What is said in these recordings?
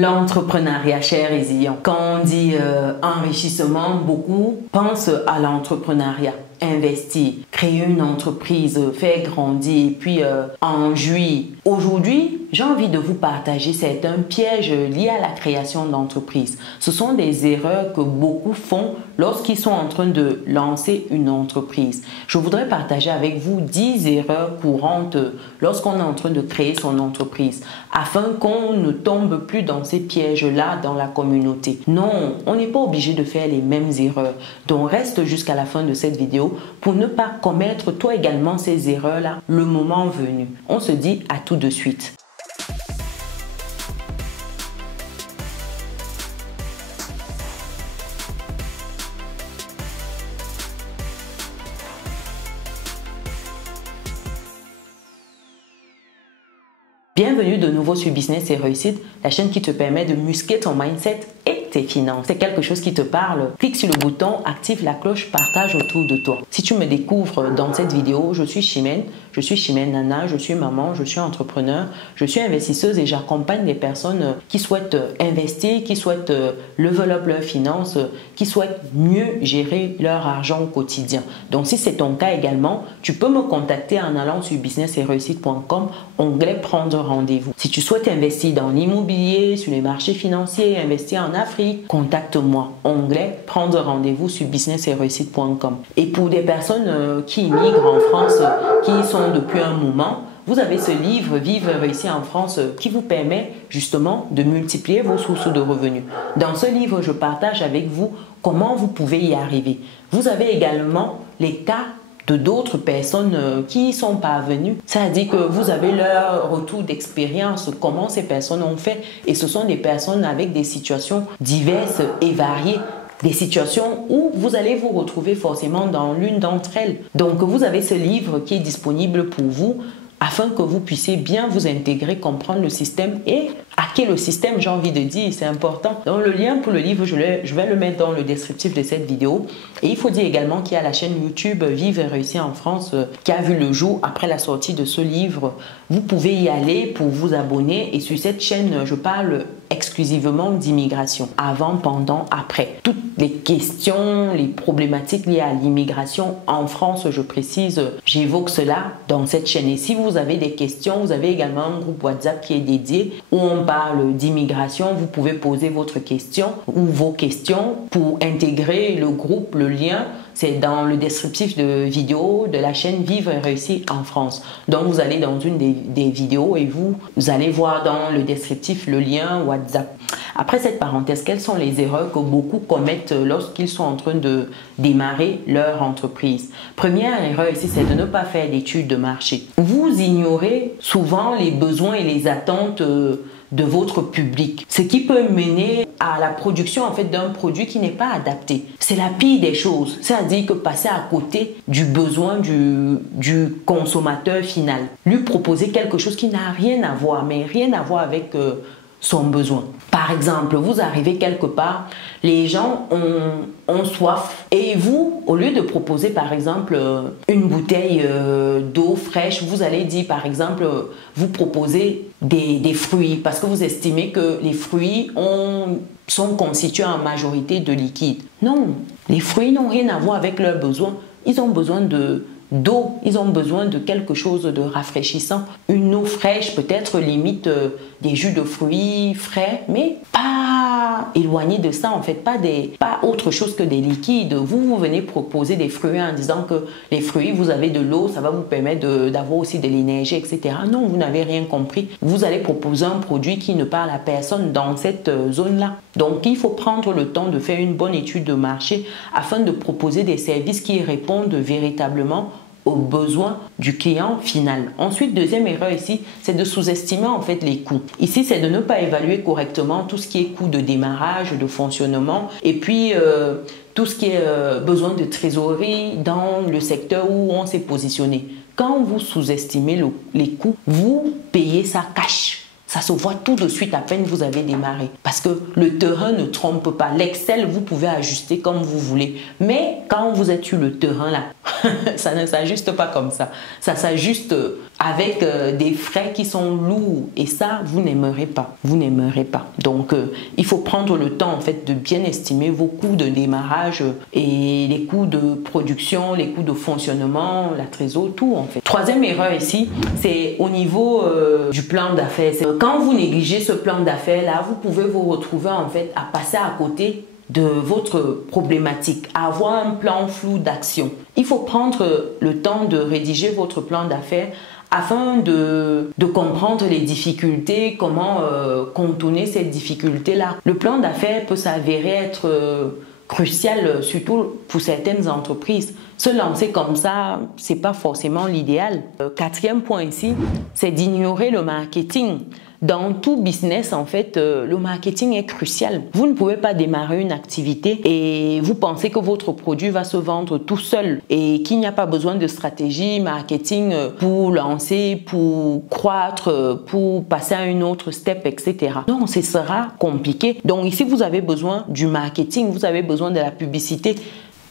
L'entrepreneuriat, cher résilient. Quand on dit enrichissement, beaucoup pensent à l'entrepreneuriat. Investir, créer une entreprise, faire grandir et puis en jouir. Aujourd'hui, j'ai envie de vous partager certains pièges liés à la création d'entreprise. Ce sont des erreurs que beaucoup font lorsqu'ils sont en train de lancer une entreprise. Je voudrais partager avec vous 10 erreurs courantes lorsqu'on est en train de créer son entreprise afin qu'on ne tombe plus dans ces pièges-là dans la communauté. Non, on n'est pas obligé de faire les mêmes erreurs. Donc reste jusqu'à la fin de cette vidéo pour ne pas commettre toi également ces erreurs-là le moment venu. On se dit à tout de suite. Bienvenue de nouveau sur Business et Réussite, la chaîne qui te permet de muscler ton mindset et tes finances. C'est quelque chose qui te parle? Clique sur le bouton, active la cloche, partage autour de toi. Si tu me découvres dans cette vidéo, je suis Chimène Nana, je suis maman, je suis entrepreneur, je suis investisseuse et j'accompagne des personnes qui souhaitent investir, qui souhaitent level up leurs finances, qui souhaitent mieux gérer leur argent au quotidien. Donc si c'est ton cas également, tu peux me contacter en allant sur business-et-réussite.com, onglet prendre rendez-vous. Si tu souhaites investir dans l'immobilier, sur les marchés financiers, investir en Afrique, contacte-moi, onglet prendre rendez-vous sur business-et-réussite.com. Et pour des personnes qui immigrent en France, qui sont depuis un moment, vous avez ce livre Vivre et réussir en France qui vous permet justement de multiplier vos sources de revenus. Dans ce livre, je partage avec vous comment vous pouvez y arriver. Vous avez également les cas de d'autres personnes qui y sont parvenues. C'est-à-dire que vous avez leur retour d'expérience, comment ces personnes ont fait. Et ce sont des personnes avec des situations diverses et variées. Des situations où vous allez vous retrouver forcément dans l'une d'entre elles. Donc, vous avez ce livre qui est disponible pour vous afin que vous puissiez bien vous intégrer, comprendre le système et hacker le système, j'ai envie de dire, c'est important. Donc, le lien pour le livre, je vais le mettre dans le descriptif de cette vidéo. Et il faut dire également qu'il y a la chaîne YouTube Vivre et réussir en France qui a vu le jour après la sortie de ce livre. Vous pouvez y aller pour vous abonner et sur cette chaîne, je parle exclusivement d'immigration, avant, pendant, après. Toutes les questions, les problématiques liées à l'immigration en France, je précise, j'évoque cela dans cette chaîne. Et si vous avez des questions, vous avez également un groupe WhatsApp qui est dédié où on parle d'immigration. Vous pouvez poser votre question ou vos questions pour intégrer le groupe, le lien. C'est dans le descriptif de vidéo de la chaîne Vivre et réussir en France. Donc, vous allez dans une des vidéos et vous allez voir dans le descriptif le lien WhatsApp. Après cette parenthèse, quelles sont les erreurs que beaucoup commettent lorsqu'ils sont en train de démarrer leur entreprise? Première erreur ici, c'est de ne pas faire d'études de marché. Vous ignorez souvent les besoins et les attentes de votre public, ce qui peut mener à la production en fait d'un produit qui n'est pas adapté. C'est la pire des choses, c'est-à-dire que passer à côté du besoin du consommateur final, lui proposer quelque chose qui n'a rien à voir, mais rien à voir avec son besoin. Par exemple, vous arrivez quelque part, les gens ont soif et vous, au lieu de proposer par exemple une bouteille d'eau fraîche, vous allez dire par exemple, vous proposez des fruits parce que vous estimez que les fruits sont constitués en majorité de liquide. Non, les fruits n'ont rien à voir avec leurs besoins. Ils ont besoin d'eau, ils ont besoin de quelque chose de rafraîchissant. Une eau fraîche, peut-être limite des jus de fruits frais, mais pas éloigné de ça en fait, pas autre chose que des liquides. Vous venez proposer des fruits en disant que les fruits, vous avez de l'eau, ça va vous permettre d'avoir aussi de l'énergie, etc. Non, vous n'avez rien compris. Vous allez proposer un produit qui ne parle à personne dans cette zone-là. Donc, il faut prendre le temps de faire une bonne étude de marché afin de proposer des services qui répondent véritablement aux besoins du client final. Ensuite, deuxième erreur ici, c'est de sous-estimer en fait les coûts. Ici, c'est de ne pas évaluer correctement tout ce qui est coût de démarrage, de fonctionnement et puis tout ce qui est besoin de trésorerie dans le secteur où on s'est positionné. Quand vous sous-estimez les coûts, vous payez ça cash. Ça se voit tout de suite à peine vous avez démarré. Parce que le terrain ne trompe pas. L'Excel, vous pouvez ajuster comme vous voulez. Mais quand vous êtes sur le terrain là, ça ne s'ajuste pas comme ça. Ça s'ajuste avec des frais qui sont lourds et ça, vous n'aimerez pas. Vous n'aimerez pas. Donc, il faut prendre le temps en fait de bien estimer vos coûts de démarrage et les coûts de production, les coûts de fonctionnement, la trésor, tout en fait. Troisième erreur ici, c'est au niveau du plan d'affaires. Quand vous négligez ce plan d'affaires là, vous pouvez vous retrouver en fait à passer à côté de votre problématique, à avoir un plan flou d'action. Il faut prendre le temps de rédiger votre plan d'affaires afin de comprendre les difficultés, comment contourner ces difficultés-là. Le plan d'affaires peut s'avérer être crucial, surtout pour certaines entreprises. Se lancer comme ça, c'est pas forcément l'idéal. Quatrième point ici, c'est d'ignorer le marketing. Dans tout business, en fait, le marketing est crucial. Vous ne pouvez pas démarrer une activité et vous pensez que votre produit va se vendre tout seul et qu'il n'y a pas besoin de stratégie marketing pour lancer, pour croître, pour passer à un autre step, etc. Non, ce sera compliqué. Donc ici, vous avez besoin du marketing, vous avez besoin de la publicité.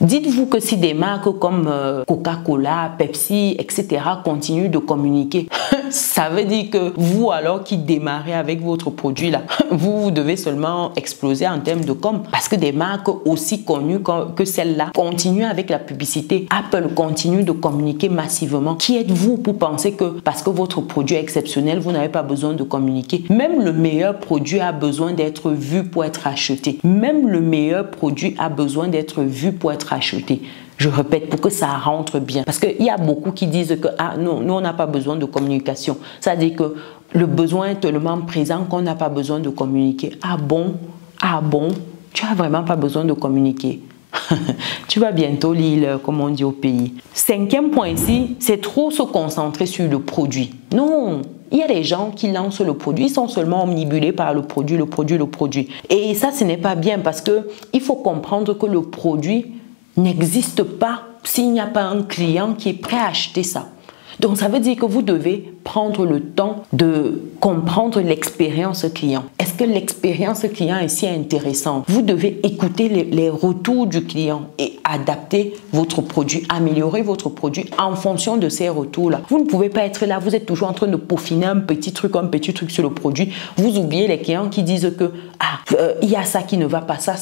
Dites-vous que si des marques comme Coca-Cola, Pepsi, etc. continuent de communiquer, ça veut dire que vous alors qui démarrez avec votre produit là, vous devez seulement exploser en termes de com. Parce que des marques aussi connues que celle-là continuent avec la publicité. Apple continue de communiquer massivement. Qui êtes-vous pour penser que parce que votre produit est exceptionnel, vous n'avez pas besoin de communiquer? Même le meilleur produit a besoin d'être vu pour être acheté. Même le meilleur produit a besoin d'être vu pour être acheté. Je répète, pour que ça rentre bien. Parce qu'il y a beaucoup qui disent que ah non, nous on n'a pas besoin de communication. Ça veut dire que le besoin est tellement présent qu'on n'a pas besoin de communiquer. Ah bon? Ah bon? Tu n'as vraiment pas besoin de communiquer. Tu vas bientôt lire, comme on dit au pays. Cinquième point ici, c'est trop se concentrer sur le produit. Non! Il y a des gens qui lancent le produit, ils sont seulement omnibulés par le produit, le produit, le produit. Et ça, ce n'est pas bien parce qu'il faut comprendre que le produit n'existe pas s'il n'y a pas un client qui est prêt à acheter ça. Donc, ça veut dire que vous devez prendre le temps de comprendre l'expérience client. Est-ce que l'expérience client est si intéressante? Vous devez écouter les retours du client et adapter votre produit, améliorer votre produit en fonction de ces retours-là. Vous ne pouvez pas être là, vous êtes toujours en train de peaufiner un petit truc sur le produit. Vous oubliez les clients qui disent que il y a ça qui ne va pas, ça.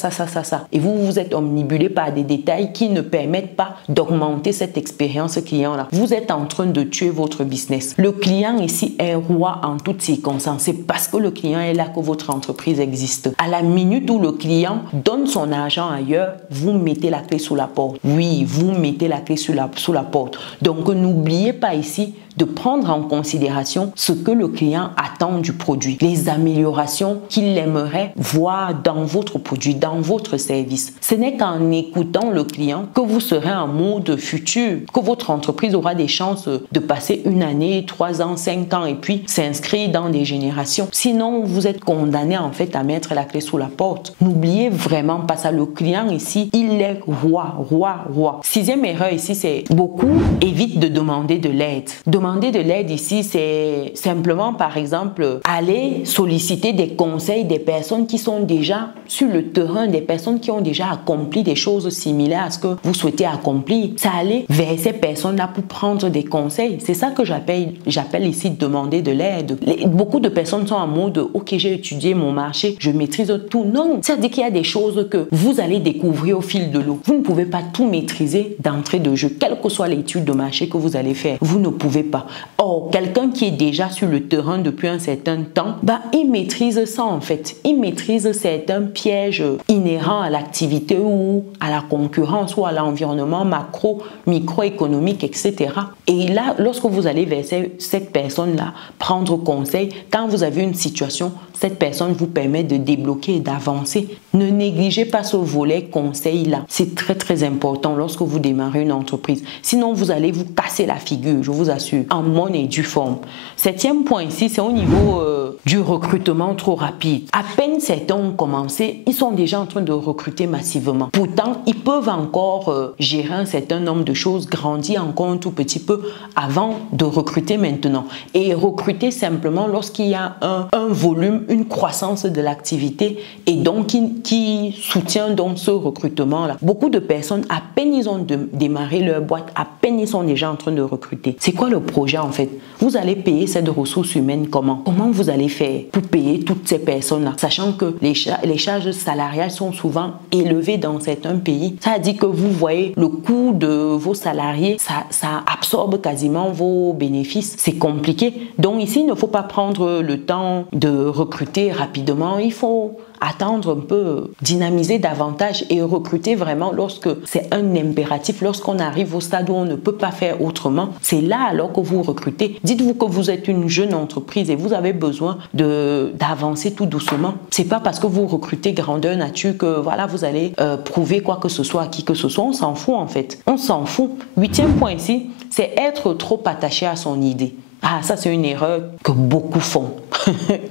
Et vous êtes omnibulé par des détails qui ne permettent pas d'augmenter cette expérience client-là. Vous êtes en train de tuer votre business. Le client ici est roi en toutes circonstances. C'est parce que le client est là que votre entreprise existe. À la minute où le client donne son argent ailleurs, vous mettez la clé sous la porte. Oui, vous mettez la clé sous la porte. Donc, n'oubliez pas ici de prendre en considération ce que le client attend du produit, les améliorations qu'il aimerait voir dans votre produit, dans votre service. Ce n'est qu'en écoutant le client que vous serez en mode futur, que votre entreprise aura des chances de passer 1 année, 3 ans, 5 ans et puis s'inscrire dans des générations. Sinon, vous êtes condamné en fait à mettre la clé sous la porte. N'oubliez vraiment pas ça. Le client ici, il est roi. Sixième erreur ici, c'est beaucoup évitent de demander de l'aide. Demander de l'aide ici, c'est simplement, par exemple, aller solliciter des conseils des personnes qui sont déjà sur le terrain, des personnes qui ont déjà accompli des choses similaires à ce que vous souhaitez accomplir. C'est aller vers ces personnes-là pour prendre des conseils. C'est ça que j'appelle ici demander de l'aide. Beaucoup de personnes sont en mode « Ok, j'ai étudié mon marché, je maîtrise tout ». Non, c'est-à-dire qu'il y a des choses que vous allez découvrir au fil de l'eau. Vous ne pouvez pas tout maîtriser d'entrée de jeu, quelle que soit l'étude de marché que vous allez faire. Vous ne pouvez pas. Or, quelqu'un qui est déjà sur le terrain depuis un certain temps, il maîtrise ça en fait. Il maîtrise certains pièges inhérents à l'activité ou à la concurrence ou à l'environnement macro, microéconomique, etc. Et là, lorsque vous allez vers cette personne-là, prendre conseil, quand vous avez une situation, cette personne vous permet de débloquer et d'avancer. Ne négligez pas ce volet conseil-là. C'est très important lorsque vous démarrez une entreprise. Sinon, vous allez vous casser la figure, je vous assure, en bonne et due forme. Septième point ici, c'est au niveau du recrutement trop rapide. À peine certains ont commencé, ils sont déjà en train de recruter massivement. Pourtant, ils peuvent encore gérer un certain nombre de choses, grandir encore un tout petit peu avant de recruter maintenant. Et recruter simplement lorsqu'il y a un volume, une croissance de l'activité et donc qui soutient donc ce recrutement-là. Beaucoup de personnes, à peine ils ont démarré leur boîte, à peine ils sont déjà en train de recruter. C'est quoi le projet en fait? Vous allez payer cette ressource humaine comment? Comment vous allez faire pour payer toutes ces personnes-là? Sachant que les charges salariales sont souvent élevées dans certains pays. Ça veut dire que vous voyez le coût de vos salariés, ça absorbe quasiment vos bénéfices. C'est compliqué. Donc ici, il ne faut pas prendre le temps de recruter rapidement. Il faut attendre un peu, dynamiser davantage et recruter vraiment lorsque c'est un impératif, lorsqu'on arrive au stade où on ne peut pas faire autrement. C'est là alors que vous recrutez. Dites-vous que vous êtes une jeune entreprise et vous avez besoin d'avancer tout doucement. C'est pas parce que vous recrutez grandeur nature que voilà, vous allez prouver quoi que ce soit à qui que ce soit. On s'en fout en fait. On s'en fout. 8e point ici, c'est être trop attaché à son idée. Ah, ça c'est une erreur que beaucoup font.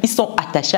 Ils sont attachés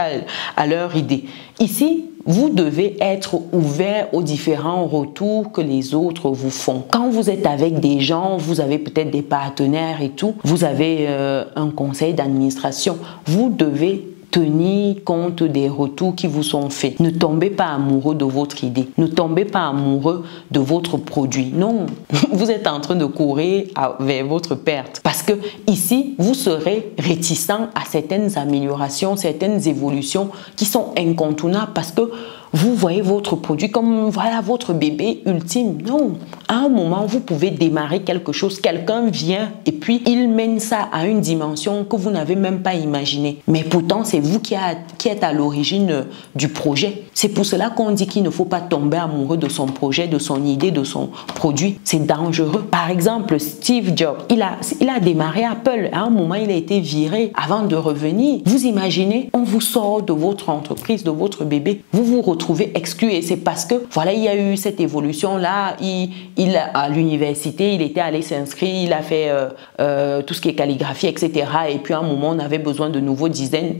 à leur idée. Ici, vous devez être ouvert aux différents retours que les autres vous font. Quand vous êtes avec des gens, vous avez peut-être des partenaires et tout, vous avez un conseil d'administration, vous devez tenir compte des retours qui vous sont faits. Ne tombez pas amoureux de votre idée. Ne tombez pas amoureux de votre produit. Non, vous êtes en train de courir vers votre perte. Parce que ici, vous serez réticent à certaines améliorations, certaines évolutions qui sont incontournables parce que vous voyez votre produit comme voilà votre bébé ultime. Non, à un moment, vous pouvez démarrer quelque chose. Quelqu'un vient et puis il mène ça à une dimension que vous n'avez même pas imaginée. Mais pourtant, c'est vous qui êtes à l'origine du projet. C'est pour cela qu'on dit qu'il ne faut pas tomber amoureux de son projet, de son idée, de son produit. C'est dangereux. Par exemple, Steve Jobs, il a démarré Apple. À un moment, il a été viré avant de revenir. Vous imaginez, on vous sort de votre entreprise, de votre bébé. Vous vous retrouvez exclu et c'est parce que voilà, il y a eu cette évolution là. À l'université, il était allé s'inscrire, il a fait tout ce qui est calligraphie, etc. Et puis à un moment, on avait besoin de nouveaux design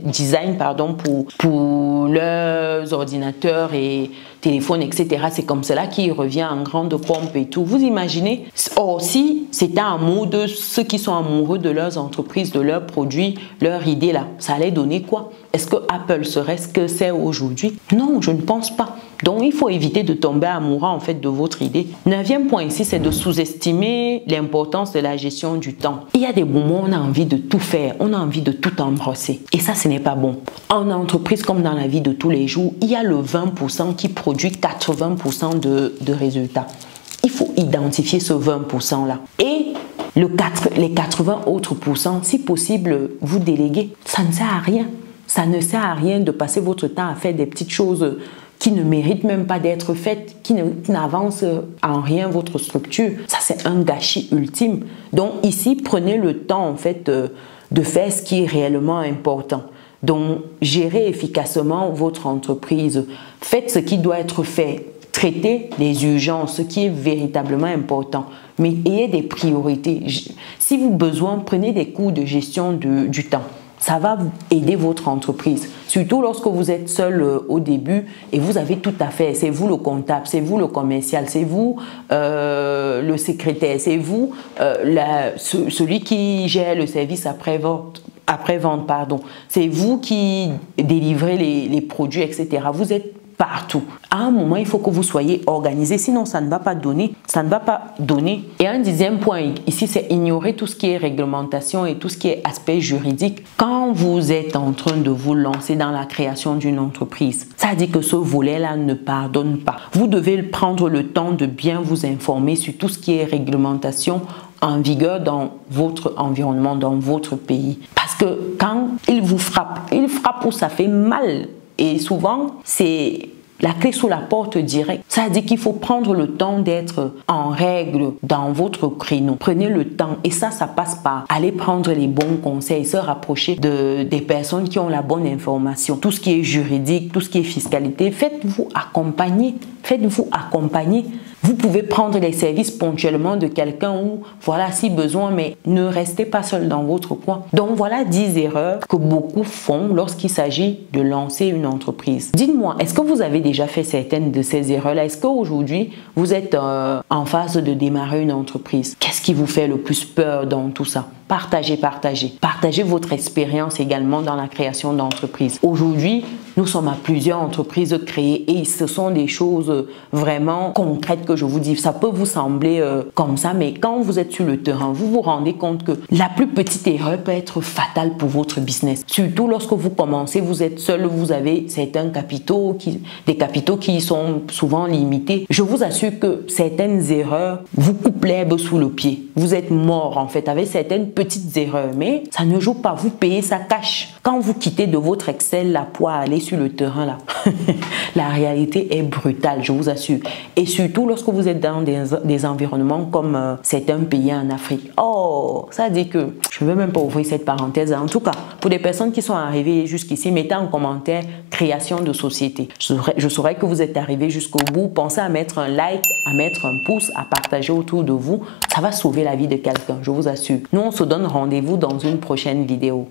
pour leurs ordinateurs et téléphones, etc. C'est comme cela qu'il revient en grande pompe et tout. Vous imaginez? Or, si c'était un mot de ceux qui sont amoureux de leurs entreprises, de leurs produits, leur idée là, ça allait donner quoi? Est-ce que Apple serait ce que c'est aujourd'hui? Non, je ne pense pas. Donc, il faut éviter de tomber amoureux en fait de votre idée. 9e point ici, c'est de sous-estimer l'importance de la gestion du temps. Il y a des moments où on a envie de tout faire, on a envie de tout embrasser. Et ça, ce n'est pas bon. En entreprise comme dans la vie de tous les jours, il y a le 20% qui produit 80% de résultats. Il faut identifier ce 20% là. Et les 80 autres pourcents, si possible, vous déléguez. Ça ne sert à rien. Ça ne sert à rien de passer votre temps à faire des petites choses qui ne méritent même pas d'être faites, qui n'avancent en rien votre structure. Ça, c'est un gâchis ultime. Donc ici, prenez le temps en fait de faire ce qui est réellement important. Donc, gérez efficacement votre entreprise. Faites ce qui doit être fait. Traitez les urgences, ce qui est véritablement important. Mais ayez des priorités. Si vous avez besoin, prenez des cours de gestion du temps. Ça va aider votre entreprise. Surtout lorsque vous êtes seul au début et vous avez tout à faire. C'est vous le comptable, c'est vous le commercial, c'est vous le secrétaire, c'est vous celui qui gère le service après-vente. C'est vous qui délivrez les produits, etc. Vous êtes partout. À un moment, il faut que vous soyez organisé, sinon ça ne va pas donner. Ça ne va pas donner. Et un 10e point ici, c'est ignorer tout ce qui est réglementation et tout ce qui est aspect juridique. Quand vous êtes en train de vous lancer dans la création d'une entreprise, ça dit que ce volet-là ne pardonne pas. Vous devez prendre le temps de bien vous informer sur tout ce qui est réglementation en vigueur dans votre environnement, dans votre pays. Parce que quand il frappe où ça fait mal. Et souvent, c'est la clé sous la porte directe. Ça dit qu'il faut prendre le temps d'être en règle dans votre créneau. Prenez le temps. Et ça passe par aller prendre les bons conseils, se rapprocher des personnes qui ont la bonne information. Tout ce qui est juridique, tout ce qui est fiscalité, faites-vous accompagner. Faites-vous accompagner. Vous pouvez prendre les services ponctuellement de quelqu'un ou voilà si besoin, mais ne restez pas seul dans votre coin. Donc voilà 10 erreurs que beaucoup font lorsqu'il s'agit de lancer une entreprise. Dites-moi, est-ce que vous avez déjà fait certaines de ces erreurs-là? Est-ce qu'aujourd'hui vous êtes en phase de démarrer une entreprise? Qu'est-ce qui vous fait le plus peur dans tout ça? Partagez, partagez. Partagez votre expérience également dans la création d'entreprises. Aujourd'hui, nous sommes à plusieurs entreprises créées et ce sont des choses vraiment concrètes que je vous dis. Ça peut vous sembler comme ça, mais quand vous êtes sur le terrain, vous vous rendez compte que la plus petite erreur peut être fatale pour votre business. Surtout lorsque vous commencez, vous êtes seul, vous avez certains capitaux, des capitaux qui sont souvent limités. Je vous assure que certaines erreurs vous coupent l'herbe sous le pied. Vous êtes mort en fait avec certaines petites erreurs, mais ça ne joue pas. Vous payez ça cash. Quand vous quittez de votre Excel là pour aller sur le terrain là, la réalité est brutale, je vous assure. Et surtout lorsque vous êtes dans des environnements comme certains pays en Afrique. Oh, ça dit que je ne vais même pas ouvrir cette parenthèse. En tout cas, pour des personnes qui sont arrivées jusqu'ici, mettez en commentaire création de société. Je saurais que vous êtes arrivés jusqu'au bout. Pensez à mettre un like, à mettre un pouce, à partager autour de vous. Ça va sauver la vie de quelqu'un, je vous assure. Nous, on se donne rendez-vous dans une prochaine vidéo.